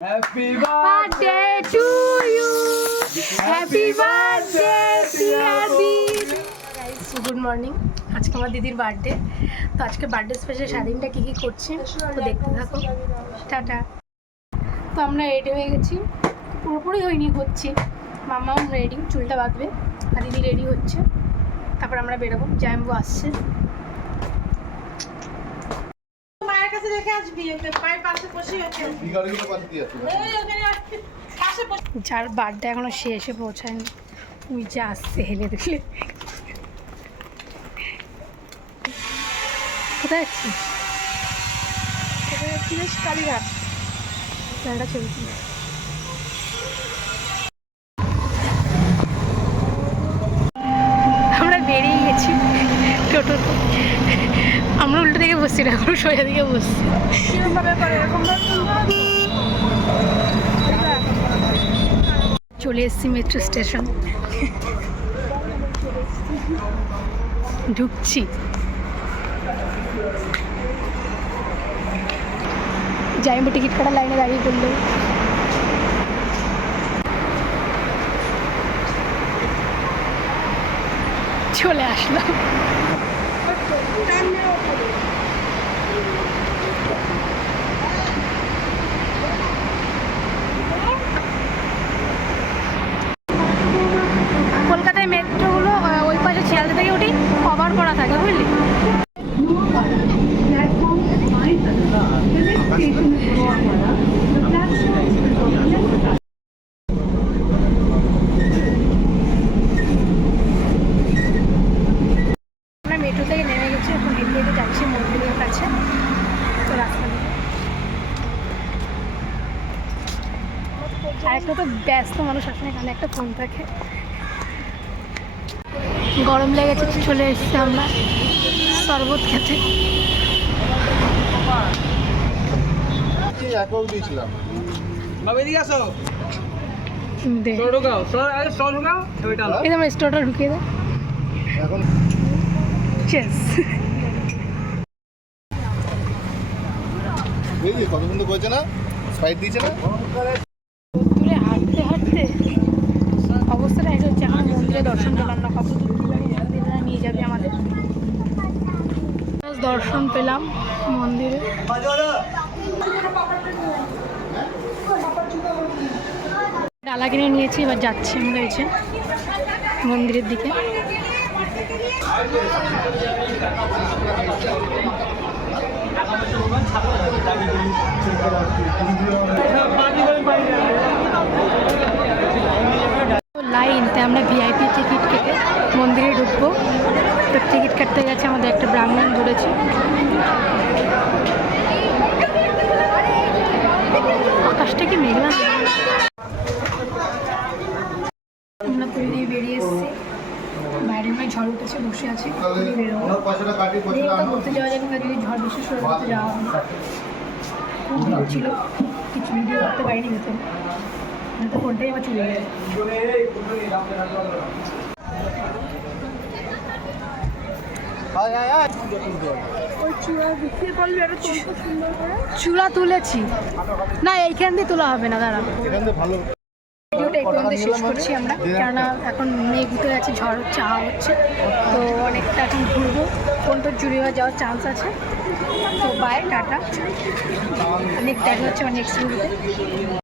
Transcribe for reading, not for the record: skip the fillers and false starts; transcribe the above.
Happy birthday to you. Happy birthday dear Didi. Guys, good morning. আজকে আমার দিদির birthday. তো আজকে বার্থডে স্পেশাল স্বাধীনটা কী কী করছে তো দেখতে থাকো। টাটা। তো আমরা রেডি হয়ে গেছি, পুরোপুরি হয়নি, হচ্ছে। মামাও রেডি, চুলটা বাঁধবে, আর দিদি রেডি হচ্ছে। তারপর আমরা বেরোবো, জামাইবাবু আসছে। মায়ের কাছে রেখে আসবি, ওকে পায়ের পাশে বসে আছে। যার বার্থডে এখনো সে এসে পৌঁছায়নি, ওই যে আসছে হেলে দিলে। কোথায় যাচ্ছিস? কালীঘাট খেলাটা চলছে। আমরা বেরিয়ে গেছি টোটোতে। আমরা উল্টো দিকে বসছি না, এখন সোজা দিকে বসছি। চলে এসেছি মেট্রো স্টেশন, ঢুকছি। যাইবো টিকিট কাটার লাইনে দাঁড়িয়ে পড়লো। চলে আসলাম। কলকাতায় মেট্রোগুলো ওই পাশে শিয়ালদা থেকে উঠি কভার করা থাকে, বুঝলি? আমরা মেট্রো থেকে নেমে গেছি, এখন হেঁটে হেঁটে যাচ্ছি মন্দিরের কাছে। তো রাস্তা আর একটা তো ব্যস্ত মানুষ আসলে এখানে একটা ফোন থাকে। গরম লেগেছে, চলে এসেছি আমরা শরবত খেতে। স্টোরটা ঢুকিয়ে দে। কত সুন্দর করেছে না, স্প্রাইট দিয়েছে না। দূরে হাঁটতে হাঁটতে অবস্থাটা এটা হচ্ছে, এখন মন্দিরে দর্শন পেলাম না। কত দূর মন্দিরে নিয়ে যাবে আমাদের। দর্শন পেলাম মন্দিরে। ডালা কিনে নিয়েছি, এবার যাচ্ছি আমরা এসে মন্দিরের দিকে। লাইনতে আমরা ভিআইপি টিকিট কেটে মন্দিরে ঢুকবো। তো টিকিট কাটতে গেছে, আমাদের একটা ব্রাহ্মণ ধরেছে। আকাশটা কি মেঘলা। আমরা পুরী দিয়ে বেরিয়ে এসেছি, বাইরে মনে ঝড় উঠেছে, বসে আছি। ঘুরতে যাওয়া যাবে না, যদি ঝড় বেশি শুরু করতে যাওয়া হবে। খুব ভিড় ছিল, কিছু ভিডিও করতে পারিনি ভেতরে, তো ফোনটাই আমার চলে গেছে। চূড়া তুলেছি না, এইখান দিয়ে তোলা হবে না, দাঁড়া। ভিডিওটা এই পর্যন্ত শেষ করছি আমরা, কেননা এখন মেঘ উঠে গেছে, ঝড় হচ্ছে, হাওয়া হচ্ছে। তো অনেকটা এখন ঘুরবো, ফোনটা চুরি হয়ে যাওয়ার চান্স আছে। তো বাই, টাটা। অনেক দেখা হচ্ছে অনেক ভিডিওতে।